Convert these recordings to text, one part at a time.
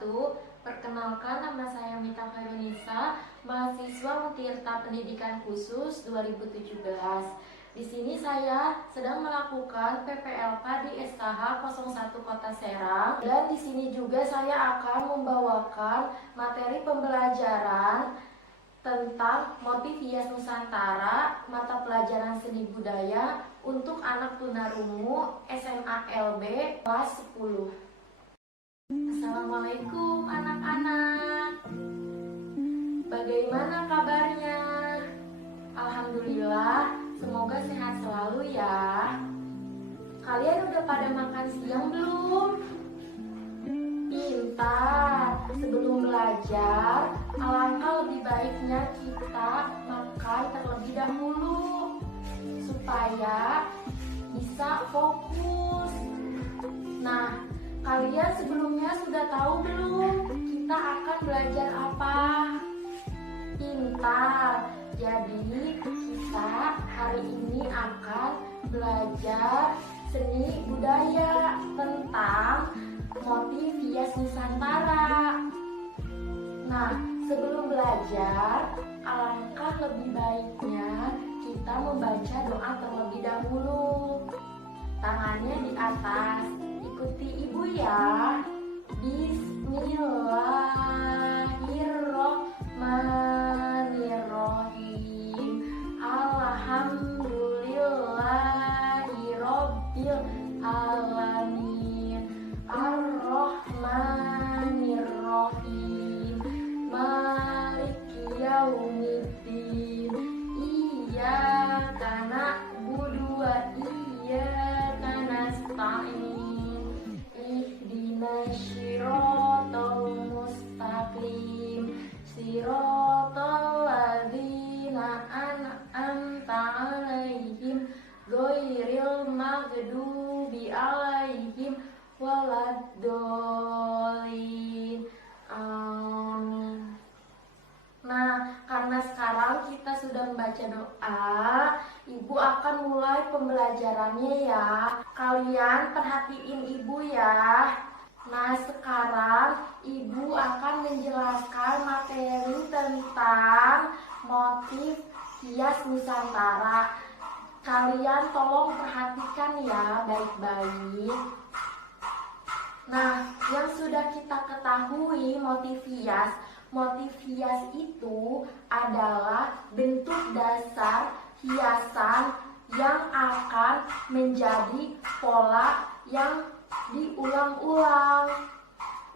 wabarakatuh. Perkenalkan, nama saya Mita Khairunisa, mahasiswa Mutirta Pendidikan Khusus 2017. Di sini saya sedang melakukan PPLK di SKH 01 Kota Serang, dan di sini juga saya akan membawakan materi pembelajaran tentang motif hias Nusantara, mata pelajaran seni budaya untuk anak tunarungu SMA LB kelas 10. Assalamualaikum anak-anak. Bagaimana kabarnya? Alhamdulillah, semoga sehat selalu ya. Kalian udah pada makan siang belum? Pintar. Sebelum belajar, alangkah lebih baiknya kita makan terlebih dahulu supaya bisa fokus. Nah, kalian sebelumnya sudah tahu belum kita akan belajar apa? Pintar. Jadi kita hari ini akan belajar seni budaya tentang motif hias Nusantara. Nah, sebelum belajar, alangkah lebih baiknya kita membaca doa terlebih dahulu. Tangannya di atas, ikuti ibu ya. Bismillahirrohmanirrohim. Alhamdulillahirobbil alamin. Ar-Rahmanir-Rahim. Maliki yaumiddin. Iyyaka na'budu wa iyyaka nasta'in. Ihdinas siratal mustaqim. Siratal ladzina an'amta 'alaihim ghairil maghdubi 'alaihim waladdallin. Amin. Nah, karena sekarang kita sudah membaca doa, ibu akan mulai pembelajarannya ya. Kalian perhatiin ibu ya. Nah, sekarang ibu akan menjelaskan materi tentang motif hias Nusantara. Kalian tolong perhatikan ya baik-baik. Nah, yang sudah kita ketahui motif hias itu adalah bentuk dasar hiasan yang akan menjadi pola yang diulang-ulang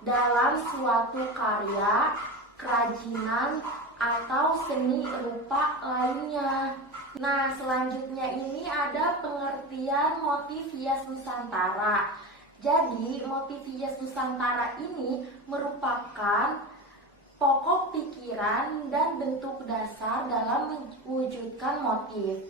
dalam suatu karya, kerajinan, atau seni rupa lainnya. Nah, selanjutnya ini ada pengertian motif hias Nusantara. Jadi, motif hias Nusantara ini merupakan pokok pikiran dan bentuk dasar dalam mewujudkan motif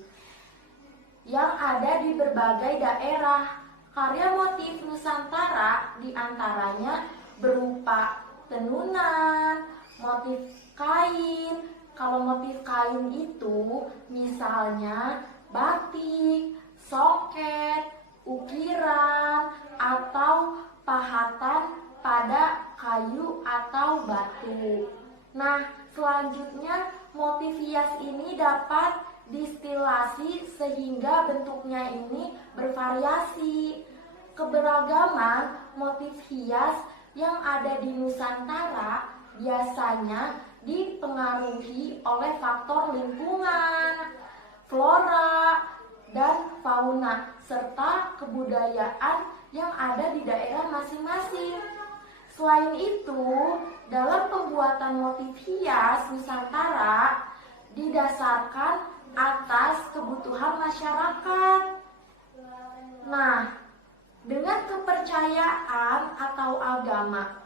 yang ada di berbagai daerah. Karya motif Nusantara diantaranya berupa tenunan, motif kain. Kalau motif kain itu misalnya batik, soket, ukiran, atau pahatan pada kayu atau batu. Nah, selanjutnya motif hias ini dapat distilasi sehingga bentuknya ini bervariasi. Keberagaman motif hias yang ada di Nusantara biasanya dipengaruhi oleh faktor lingkungan, flora, dan fauna, serta kebudayaan yang ada di daerah masing-masing. Selain itu, dalam pembuatan motif hias Nusantara didasarkan atas kebutuhan masyarakat. Nah, dengan kepercayaan atau agama.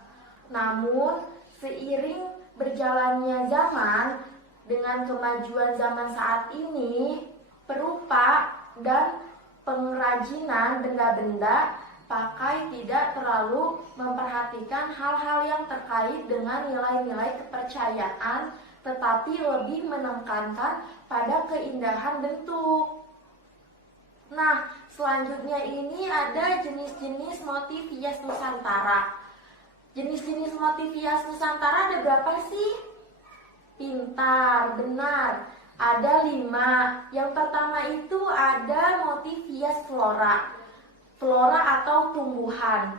Namun, seiring berjalannya zaman, dengan kemajuan zaman saat ini, perupa dan pengrajinan benda-benda pakai tidak terlalu memperhatikan hal-hal yang terkait dengan nilai-nilai kepercayaan, tetapi lebih menekankan pada keindahan bentuk. Nah, selanjutnya ini ada jenis-jenis motif hias Nusantara. Jenis-jenis motif hias Nusantara ada berapa sih? Pintar, benar. Ada 5. Yang pertama itu ada motif hias flora. Flora atau tumbuhan.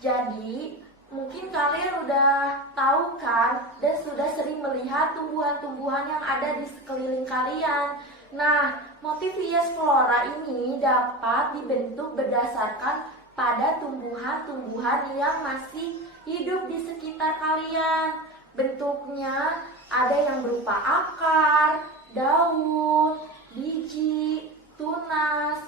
Jadi, mungkin kalian udah tahu kan dan sudah sering melihat tumbuhan-tumbuhan yang ada di sekeliling kalian. Nah, motif hias flora ini dapat dibentuk berdasarkan pada tumbuhan-tumbuhan yang masih hidup di sekitar kalian. Bentuknya ada yang berupa akar, daun, biji, tunas,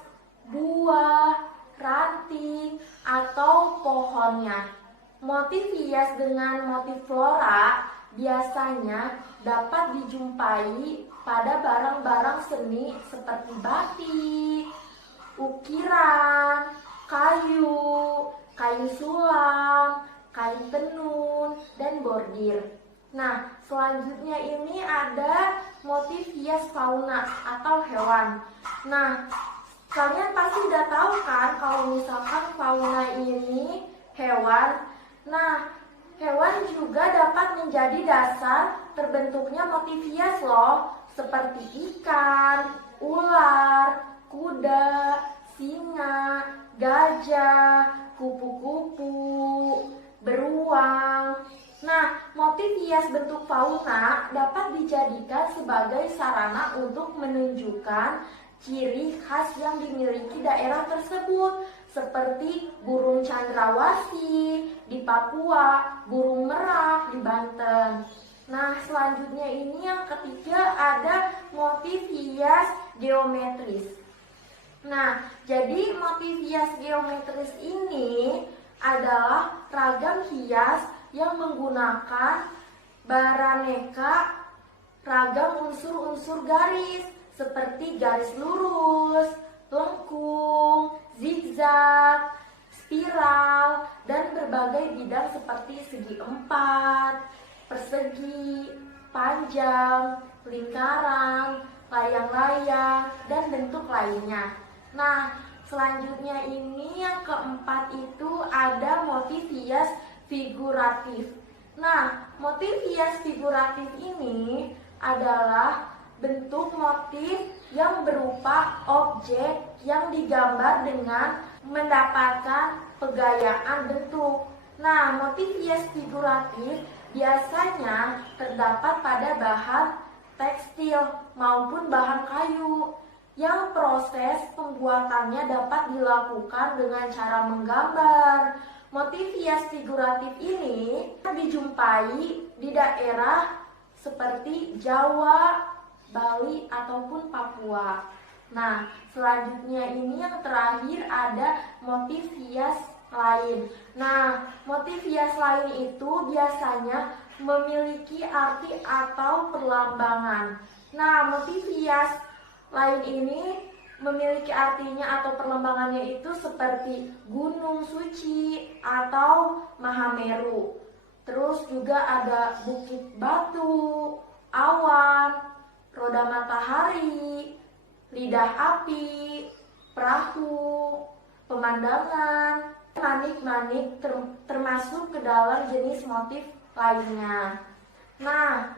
buah, ranting, atau pohonnya. Motif hias dengan motif flora biasanya dapat dijumpai pada barang-barang seni seperti batik, ukiran, kayu, kayu sulam, kain tenun, dan bordir. Nah, selanjutnya ini ada motif hias fauna atau hewan. Nah, kalian pasti udah tahu kan kalau misalkan fauna ini hewan. Nah, hewan juga dapat menjadi dasar terbentuknya motif hias loh, seperti ikan, ular, kuda, singa, gajah, kupu-kupu, beruang. Nah, motif hias bentuk fauna dapat dijadikan sebagai sarana untuk menunjukkan ciri khas yang dimiliki daerah tersebut, seperti burung cendrawasih di Papua, burung merak di Banten. Nah, selanjutnya ini yang ketiga ada motif hias geometris. Nah, jadi motif hias geometris ini adalah ragam hias yang menggunakan beraneka ragam unsur-unsur garis seperti garis lurus, lengkung, zigzag, spiral, dan berbagai bidang seperti segi empat, persegi, panjang, lingkaran, layang-layang, dan bentuk lainnya. Nah, selanjutnya ini yang keempat itu ada motif hias figuratif. Nah, motif hias figuratif ini adalah bentuk motif yang berupa objek yang digambar dengan mendapatkan pegayaan bentuk. Nah, motif hias figuratif biasanya terdapat pada bahan tekstil maupun bahan kayu yang proses pembuatannya dapat dilakukan dengan cara menggambar. Motif hias figuratif ini dijumpai di daerah seperti Jawa, Bali, ataupun Papua. Nah, selanjutnya ini yang terakhir ada motif hias lain. Nah, motif hias lain itu biasanya memiliki arti atau perlambangan. Nah, motif hias lain ini memiliki artinya atau perlambangannya itu seperti gunung suci atau Mahameru. Terus juga ada bukit batu, awan, roda matahari, lidah api, perahu, pemandangan, manik-manik termasuk ke dalam jenis motif lainnya. Nah,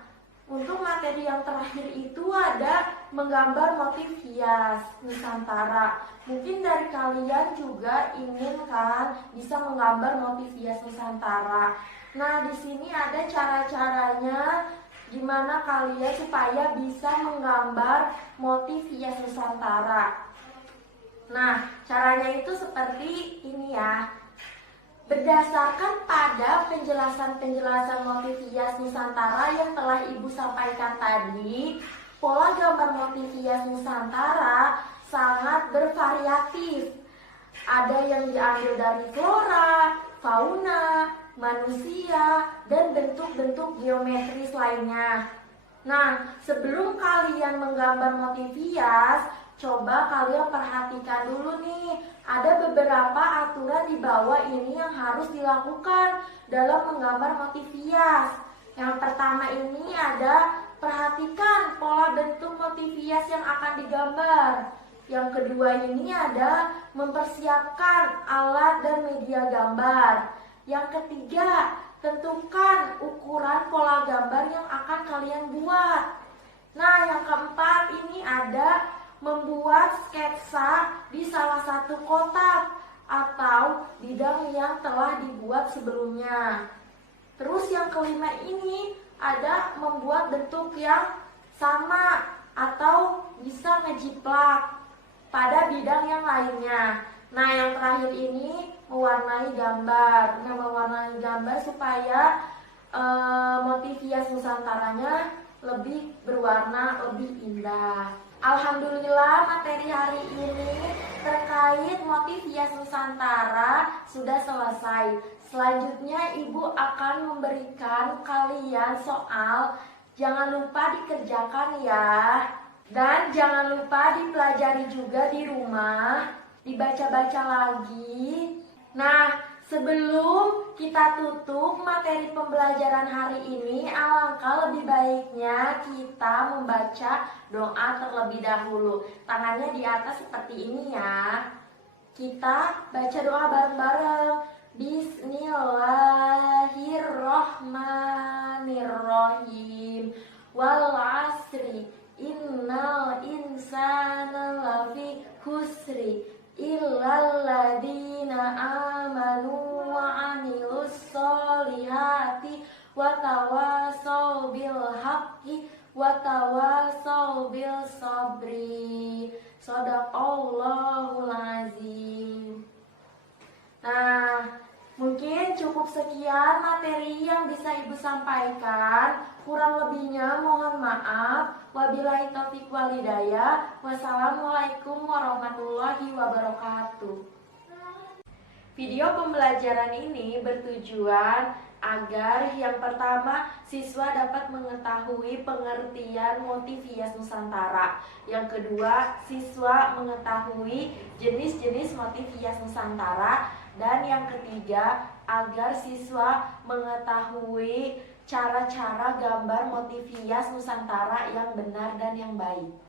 untuk materi yang terakhir itu ada menggambar motif hias Nusantara. Mungkin dari kalian juga ingin kan bisa menggambar motif hias Nusantara. Nah, di sini ada cara-caranya gimana kalian supaya bisa menggambar motif hias Nusantara. Nah, caranya itu seperti ini ya. Berdasarkan pada penjelasan-penjelasan motif hias Nusantara yang telah Ibu sampaikan tadi, pola gambar motif hias Nusantara sangat bervariatif. Ada yang diambil dari flora, fauna, manusia, dan bentuk-bentuk geometris lainnya. Nah, sebelum kalian menggambar motif hias, coba kalian perhatikan dulu nih, ada beberapa aturan di bawah ini yang harus dilakukan dalam menggambar motif hias. Yang pertama ini ada perhatikan pola bentuk motif hias yang akan digambar. Yang kedua ini ada mempersiapkan alat dan media gambar. Yang ketiga, tentukan ukuran pola gambar yang akan kalian buat. Nah, yang keempat ini ada membuat sketsa di salah satu kotak atau bidang yang telah dibuat sebelumnya. Terus yang kelima ini ada membuat bentuk yang sama atau bisa ngejiplak pada bidang yang lainnya. Nah, yang terakhir ini mewarnai gambar. Nah, mewarnai gambar supaya motif hias Nusantaranya lebih berwarna, lebih indah. Alhamdulillah, materi hari ini terkait motif hias Nusantara sudah selesai. Selanjutnya Ibu akan memberikan kalian soal. Jangan lupa dikerjakan ya. Dan jangan lupa dipelajari juga di rumah, dibaca-baca lagi. Nah, sebelum kita tutup materi pembelajaran hari ini, alangkah lebih baiknya kita membaca doa terlebih dahulu. Tangannya di atas seperti ini ya. Kita baca doa bareng-bareng. Bismillahirrohmanirrohim. Wal asri innal insana lafi khusri illal ladina amanu wa amilus solihati wa tawasau bil haqqi wa tawasau bil sabri. Shadaqallahul azim. Nah, mungkin cukup sekian materi yang bisa Ibu sampaikan. Kurang lebihnya mohon maaf. Wabillahi taufiq wal hidayah. Wassalamualaikum warahmatullahi wabarakatuh. Video pembelajaran ini bertujuan agar yang pertama siswa dapat mengetahui pengertian motif hias Nusantara. Yang kedua, siswa mengetahui jenis-jenis motif hias Nusantara. Dan yang ketiga, agar siswa mengetahui cara-cara gambar motif hias Nusantara yang benar dan yang baik.